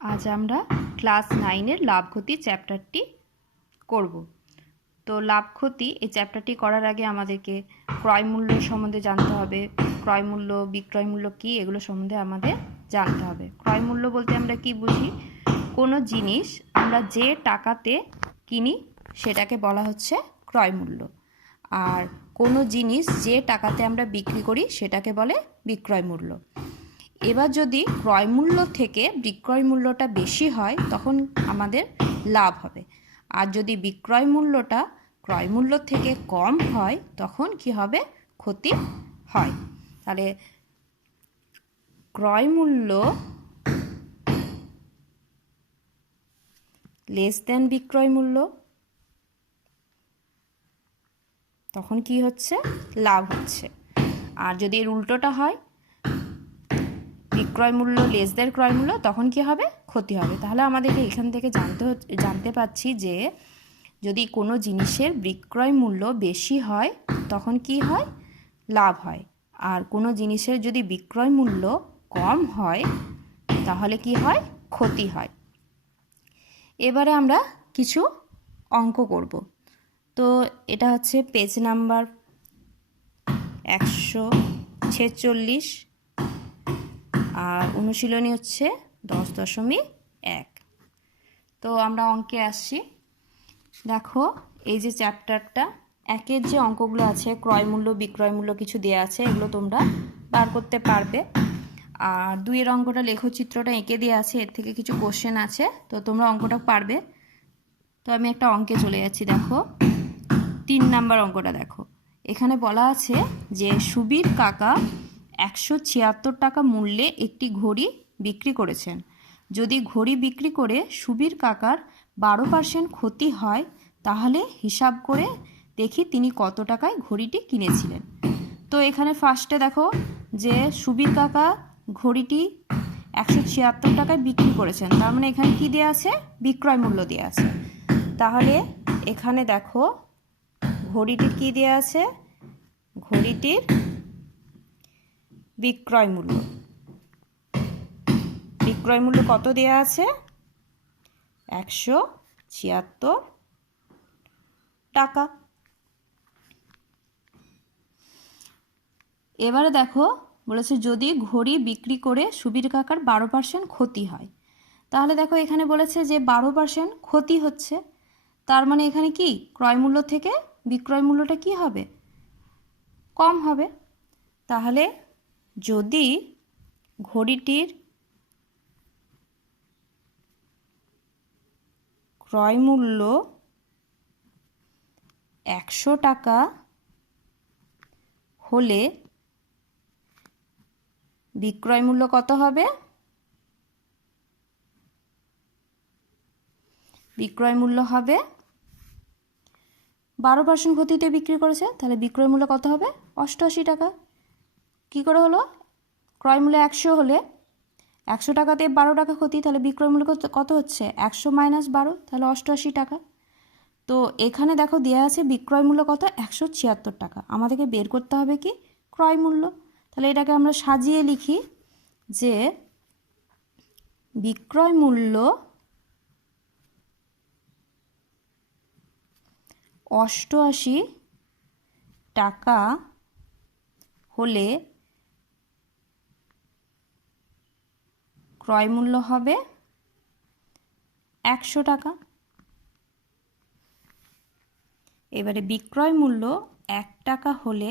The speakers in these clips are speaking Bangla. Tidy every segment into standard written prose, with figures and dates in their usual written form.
আজ আমরা ক্লাস 9-এর লাভ ক্ষতি চ্যাপ্টারটি করব। তো লাভ ক্ষতি এই চ্যাপ্টারটি করার আগে আমাদেরকে ক্রয় মূল্য সম্বন্ধে জানতে হবে। ক্রয় মূল্য, বিক্রয় মূল্য কী, এগুলো সম্বন্ধে আমাদের জানতে হবে। ক্রয় মূল্য বলতে আমরা কি বুঝি? কোনো জিনিস আমরা যে টাকাতে কিনি সেটাকে বলা হচ্ছে ক্রয় মূল্য, আর কোনো জিনিস যে টাকাতে আমরা বিক্রি করি সেটাকে বলে বিক্রয় মূল্য। এবার যদি ক্রয় মূল্য থেকে বিক্রয় মূল্যটা বেশি হয় তখন আমাদের লাভ হবে, আর যদি বিক্রয় মূল্যটা ক্রয় মূল্য থেকে কম হয় তখন কি হবে? ক্ষতি হয়। তাহলে ক্রয় মূল্য লেস দেন বিক্রয় মূল্য, তখন কি হচ্ছে? লাভ হচ্ছে। আর যদি এর উল্টোটা হয়, বিক্রয় মূল্য লেস দেন ক্রয় মূল্য, তখন কি হবে? ক্ষতি হবে। তাহলে আমাদেরকে এখান থেকে জানতে পারছি যে যদি কোনো জিনিসের বিক্রয় মূল্য বেশি হয় তখন কি হয়? লাভ হয়। আর কোনো জিনিসের যদি বিক্রয় মূল্য কম হয় তাহলে কি হয়? ক্ষতি হয়। এবারে আমরা কিছু অঙ্ক করব। তো এটা হচ্ছে পেজ নাম্বার 146, আর অনুশীলনী হচ্ছে 10.1। তো আমরা অঙ্কে আসছি। দেখো, এই যে চ্যাপ্টারটা একের যে অঙ্কগুলো আছে, ক্রয় মূল্য, বিক্রয় মূল্য কিছু দেওয়া আছে, এগুলো তোমরা বার করতে পারবে। আর 2-এর অঙ্কটা লেখচিত্রটা এঁকে দেওয়া আছে, এর থেকে কিছু কোশ্চেন আছে, তো তোমরা অঙ্কটা পারবে। তো আমি একটা অঙ্কে চলে যাচ্ছি। দেখো 3 নাম্বার অঙ্কটা দেখো। এখানে বলা আছে যে সুবীর কাকা 176 টাকা মূল্যে একটি ঘড়ি বিক্রি করেছেন। যদি ঘড়ি বিক্রি করে সুবীর কাকার 12% ক্ষতি হয় তাহলে হিসাব করে দেখি তিনি কত টাকায় ঘড়িটি কিনেছিলেন। তো এখানে ফার্স্টে দেখো যে সুবীর কাকা ঘড়িটি 176 টাকায় বিক্রি করেছেন, তার মানে এখানে কি দেওয়া আছে? বিক্রয় মূল্য দেওয়া আছে। তাহলে এখানে দেখো ঘড়িটির কি দেওয়া আছে? ঘড়িটির বিক্রয় মূল্য। বিক্রয় মূল্য কত দেওয়া আছে? 176 টাকা। এবারে দেখো বলেছে যদি ঘড়ি বিক্রি করে সুবীর কাকার 12% ক্ষতি হয়, তাহলে দেখো এখানে বলেছে যে 12% ক্ষতি হচ্ছে, তার মানে এখানে কি ক্রয় মূল্য থেকে বিক্রয় মূল্যটা কি হবে? কম হবে। তাহলে যদি ঘড়িটির ক্রয় মূল্য 100 টাকা হলে বিক্রয় মূল্য কত হবে? বিক্রয় মূল্য হবে 12% ক্ষতিতে বিক্রি করেছে, তাহলে বিক্রয় মূল্য কত হবে? 88 টাকা। কী করে হলো? ক্রয় মূল্য 100 হলে 100 টাকাতে 12 টাকা ক্ষতি, তাহলে বিক্রয় মূল্য কত হচ্ছে? 100 মাইনাস 12, তাহলে 88 টাকা। তো এখানে দেখো দেওয়া আছে বিক্রয় মূল্য কত? 176 টাকা। আমাদেরকে বের করতে হবে কি? ক্রয় মূল্য। তাহলে এটাকে আমরা সাজিয়ে লিখি যে বিক্রয় মূল্য 88 টাকা হলে ক্রয় মূল্য হবে 100 টাকা। এবারে বিক্রয় মূল্য 1 টাকা হলে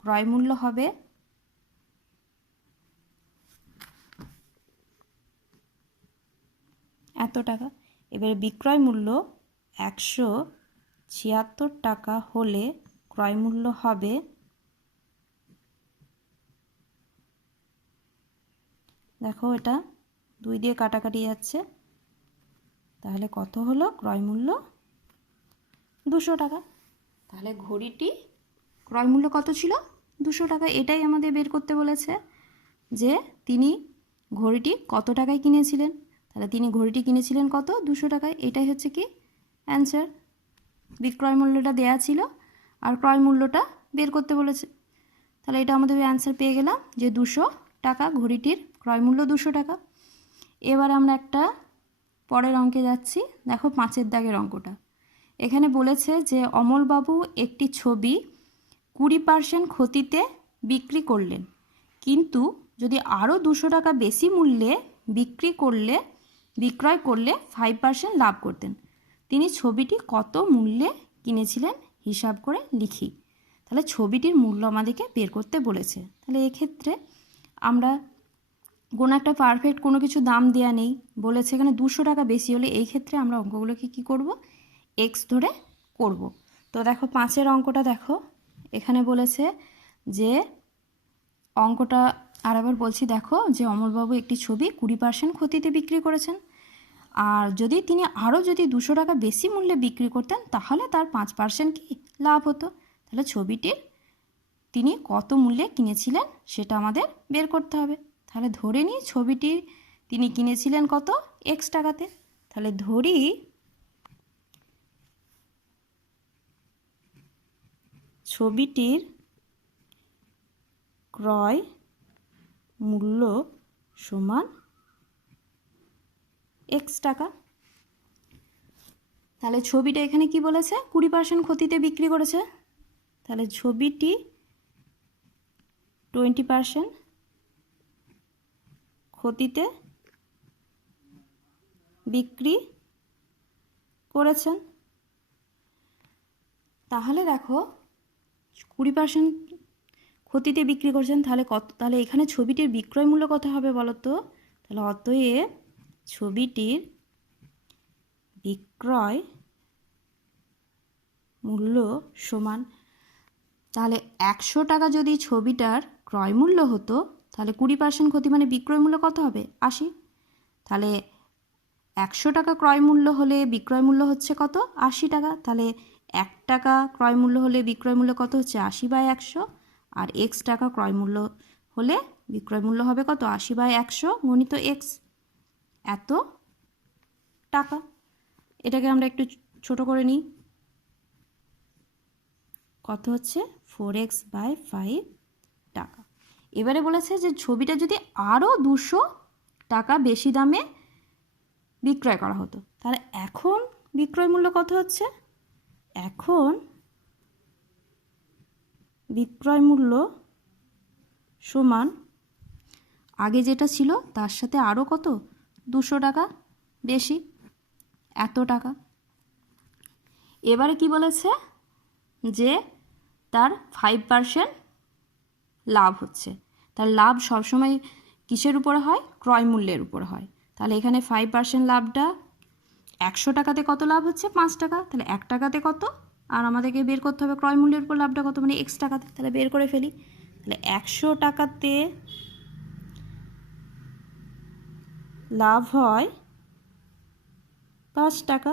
ক্রয় মূল্য হবে এত টাকা। এবারে বিক্রয় মূল্য 176 টাকা হলে ক্রয় মূল্য হবে, দেখো এটা 2 দিয়ে কাটাকাটি যাচ্ছে, তাহলে কত হলো? ক্রয় মূল্য 200 টাকা। তাহলে ঘড়িটি ক্রয় মূল্য কত ছিল? 200 টাকা। এটাই আমাদের বের করতে বলেছে যে তিনি ঘড়িটি কত টাকায় কিনেছিলেন। তাহলে তিনি ঘড়িটি কিনেছিলেন কত? 200 টাকায়। এটাই হচ্ছে কি অ্যান্সার। বিক্রয় মূল্যটা দেয়া ছিল আর ক্রয় মূল্যটা বের করতে বলেছে, তাহলে এটা আমাদের অ্যান্সার পেয়ে গেলাম যে 200 টাকা। ঘড়িটির ক্রয় মূল্য 200 টাকা। এবার আমরা একটা পরের অঙ্কে যাচ্ছি। দেখো 5-এর দাগের অঙ্কটা। এখানে বলেছে যে অমলবাবু একটি ছবি 20% ক্ষতিতে বিক্রি করলেন, কিন্তু যদি আরও 200 টাকা বেশি মূল্যে বিক্রয় করলে 5% লাভ করতেন। তিনি ছবিটি কত মূল্যে কিনেছিলেন হিসাব করে লিখি। তাহলে ছবিটির মূল্য আমাদেরকে বের করতে বলেছে। তাহলে এক্ষেত্রে আমরা কোনো একটা পারফেক্ট কোনো কিছু দাম দেওয়া নেই, বলেছে এখানে 200 টাকা বেশি হলে এই ক্ষেত্রে আমরা অঙ্কগুলোকে কী করব, এক্স ধরে করব। তো দেখো 5-এর অঙ্কটা দেখো, এখানে বলেছে যে অঙ্কটা আরেকবার বলছি, দেখো যে অমলবাবু একটি ছবি 20% ক্ষতিতে বিক্রি করেছেন, আর তিনি আরও যদি 200 টাকা বেশি মূল্যে বিক্রি করতেন তাহলে তার 5% কি লাভ হতো। তাহলে ছবিটির তিনি কত মূল্যে কিনেছিলেন সেটা আমাদের বের করতে হবে। তাহলে ধরে নিই ছবিটি তিনি কিনেছিলেন কত, এক্স টাকাতে। তাহলে ধরি ছবিটির ক্রয় মূল্য সমান এক্স টাকা। তাহলে ছবিটা এখানে কি বলেছে, 20% ক্ষতিতে বিক্রি করেছে। তাহলে ছবিটি 20% ক্ষতিতে বিক্রি করেছেন। তাহলে দেখো 20% ক্ষতিতে বিক্রি করছেন, তাহলে এখানে ছবিটির বিক্রয় মূল্য কত হবে বলো তো। তাহলে অতএব ছবিটির বিক্রয় মূল্য সমান, তাহলে 100 টাকা যদি ছবিটার ক্রয় মূল্য হতো, তাহলে 20% ক্ষতি মানে বিক্রয় মূল্য কত হবে, 80। তাহলে 100 টাকা ক্রয় মূল্য হলে বিক্রয় মূল্য হচ্ছে কত, 80 টাকা। তাহলে 1 টাকা ক্রয় মূল্য হলে বিক্রয় মূল্য কত হচ্ছে, 80/100। আর এক্স টাকা ক্রয় মূল্য হলে বিক্রয় মূল্য হবে কত, 80/100 গুণিত এক্স, এত টাকা। এটাকে আমরা একটু ছোট করে নিই, কত হচ্ছে 4x/5 টাকা। এবারে বলেছে যে ছবিটা যদি আরও 200 টাকা বেশি দামে বিক্রয় করা হতো, তাহলে এখন বিক্রয় মূল্য কত হচ্ছে, এখন বিক্রয় মূল্য সমান আগে যেটা ছিল তার সাথে আরও কত, 200 টাকা বেশি, এত টাকা। এবারে কি বলেছে যে তার 5% লাভ হচ্ছে। তার লাভ সবসময় কিসের উপরে হয়, ক্রয় মূল্যের উপরে হয়। তাহলে এখানে 5% লাভটা 100 টাকাতে কত লাভ হচ্ছে, 5 টাকা। তাহলে 1 টাকাতে কত, আর আমাদেরকে বের করতে হবে ক্রয় মূল্যের উপর লাভটা কত, মানে এক্স টাকাতে। তাহলে বের করে ফেলি। তাহলে 100 টাকাতে লাভ হয় 5 টাকা,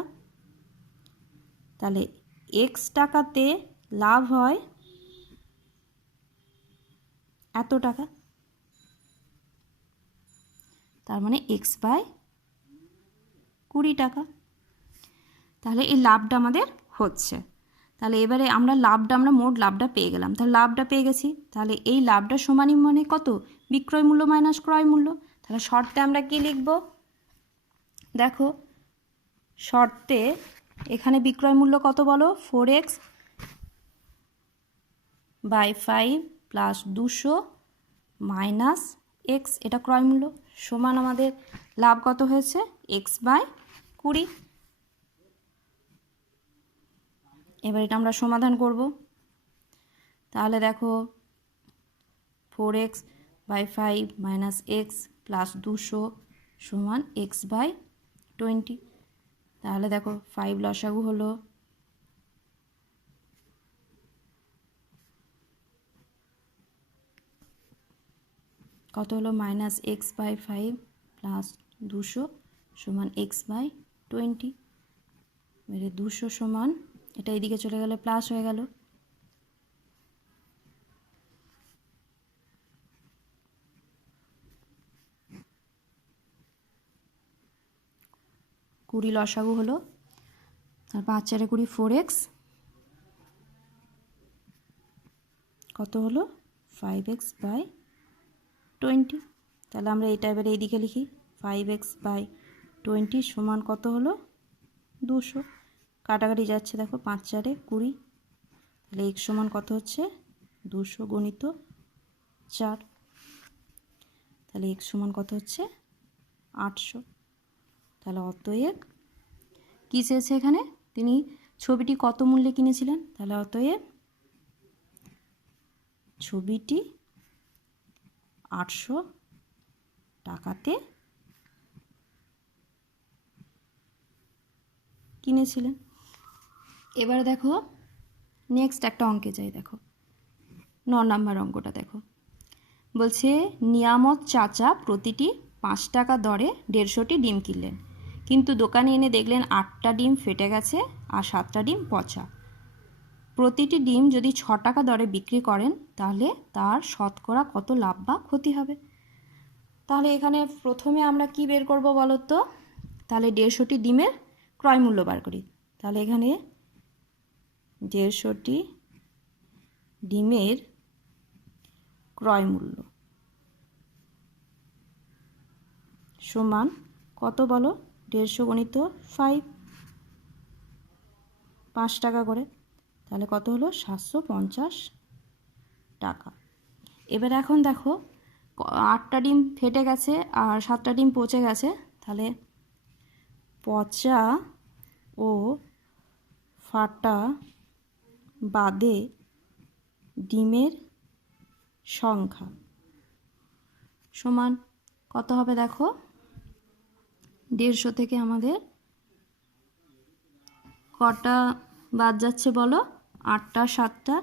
তাহলে এক্স টাকাতে লাভ হয় এত টাকা, তার মানে x/20 টাকা। তাহলে এই লাভটা আমাদের হচ্ছে। তাহলে এবারে আমরা মোট লাভটা পেয়ে গেলাম। তাহলে লাভটা পেয়ে গেছি, তাহলে এই লাভটা সমানই মানে কত, বিক্রয় মূল্য মাইনাস ক্রয় মূল্য। তাহলে শর্তে আমরা কি লিখব, দেখো শর্তে এখানে বিক্রয় মূল্য কত বলো, 4x/5 প্লাস 200 মাইনাস এক্স, এটা ক্রয় মূল্য, সমান আমাদের লাভ কত হয়েছে, x/20। এবার এটা আমরা সমাধান করব। তাহলে দেখো 4x/5 মাইনাস এক্স প্লাস 200 সমান x/20। তাহলে দেখো 5 লসাগু হলো কত হলো, মাইনাস x/5 প্লাস 200 সমান x/20। মেরে 200 সমান, এটা এদিকে চলে গেলে প্লাস হয়ে গেল, কুড়ি লসাগু হলো, আর 5×4 = 4x, কত হলো 5x/20। তাহলে আমরা এটা এবারে এইদিকে লিখি, 5x/20 সমান কত হলো 200। কাটাকাটি যাচ্ছে, দেখো 5 4 20, তাহলে x সমান কত হচ্ছে 200 গুণিত 4, তাহলে x সমান কত হচ্ছে 800। তাহলে অতএব কী চেয়েছে এখানে, তিনি ছবিটি কত মূল্যে কিনেছিলেন, তাহলে অতএব ছবিটি 800 টাকাতে কিনেছিলেন। এবার দেখো নেক্সট একটা অঙ্কে যাই, দেখো 9 নম্বর অঙ্কটা দেখো। বলছে নিয়ামত চাচা প্রতিটি 5 টাকা দরে 150টি ডিম কিনলেন, কিন্তু দোকানে এনে দেখলেন 8টা ডিম ফেটে গেছে আর 7টা ডিম পচা। প্রতিটি ডিম যদি 6 টাকা দরে বিক্রি করেন তাহলে তার শতকরা কত লাভ বা ক্ষতি হবে। তাহলে এখানে প্রথমে আমরা কি বের করব বলো তো, তাহলে 150টি ডিমের ক্রয় মূল্য বার করি। তাহলে এখানে 150টি ডিমের ক্রয় মূল্য সমান কত বলো, 150 গুণিত 5 টাকা করে, তাহলে কত হলো 750 টাকা। এবার এখন দেখো 8টা ডিম ফেটে গেছে আর 7টা ডিম পচে গেছে, তাহলে পচা ও ফাটা বাদে ডিমের সংখ্যা সমান কত হবে, দেখো 150 থেকে আমাদের কটা বাদ যাচ্ছে বলো, 8টা 7টা,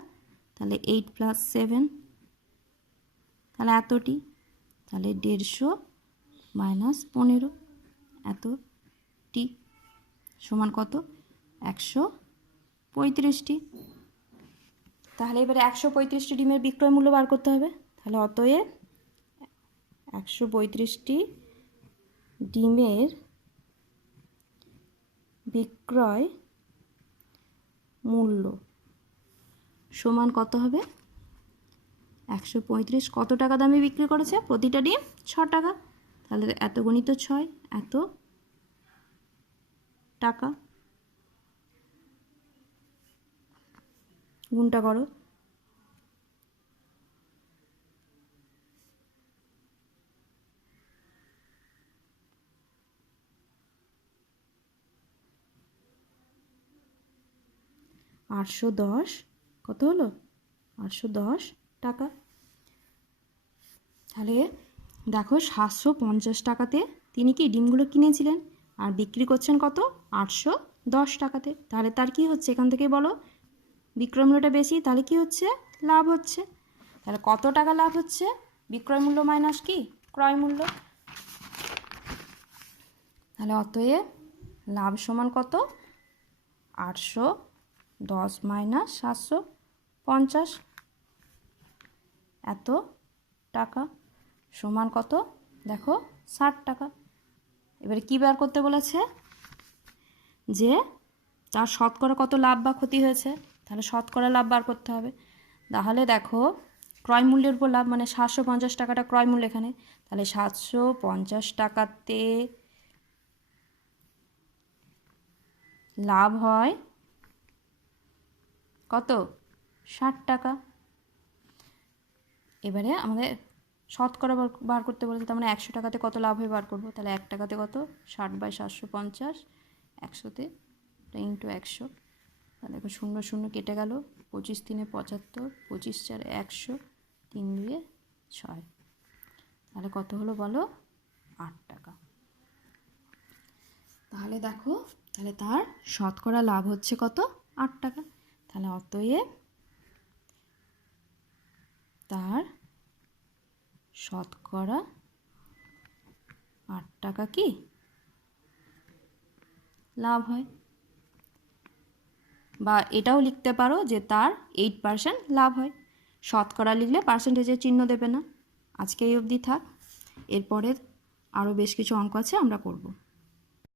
তাহলে 8 + 7, তাহলে এতটি, তাহলে 150 - 15 এতটি সমান কত 135টি। তাহলে এবারে 135টি ডিমের বিক্রয় মূল্য বার করতে হবে। তাহলে অতএব 135টি ডিমের বিক্রয় মূল্য সমান কত হবে, 135 কত টাকা দামে বিক্রি করেছে, প্রতিটা ডিম 6 টাকা, তাহলে এত গুণিত 6 এত টাকা, গুণটা করো, $810 কত হলো 810 টাকা। তাহলে দেখো 750 টাকাতে তিনি কি ডিমগুলো কিনেছিলেন আর বিক্রি করছেন কত 810 টাকাতে। তাহলে তার কি হচ্ছে, এখান থেকে বলো বিক্রয় মূল্যটা বেশি, তাহলে কি হচ্ছে লাভ হচ্ছে। তাহলে কত টাকা লাভ হচ্ছে, বিক্রয় মূল্য মাইনাস কি ক্রয় মূল্য। তাহলে অতএব লাভ সমান কত 810 - 750 এত টাকা সমান কত, দেখো 60 টাকা। এবারে কী বার করতে বলেছে, যে তার শতকরা কত লাভ বা ক্ষতি হয়েছে, তাহলে শতকরা লাভ বার করতে হবে। তাহলে দেখো ক্রয় মূল্যের উপর লাভ মানে 750 টাকাটা ক্রয় মূল্য এখানে, তাহলে 750 টাকাতে লাভ হয় কত 60 টাকা। এবারে আমাদের শতকরা বার করতে বলেছে, তার মানে 100 টাকাতে কত লাভ হয় বার করবো। তাহলে 1 টাকাতে কত 60/750, 100তে ইন্টু 100, তাহলে দেখো 0 0 কেটে গেল, 25 3 75, 25 4 100, 3 2 6, তাহলে কত হলো বলো 8 টাকা। তাহলে দেখো তাহলে তার শতকরা লাভ হচ্ছে কত 8 টাকা। তাহলে অতএব তার শতকরা 8 টাকা কি লাভ হয়। বা এটাও লিখতে পারো যে তার 8% লাভ হয়। শতকরা লিখলে পার্সেন্টেজের চিহ্ন দেবে না। আজকে এই অবধি থাক, এরপরে আরও বেশ কিছু অঙ্ক আছে আমরা করব।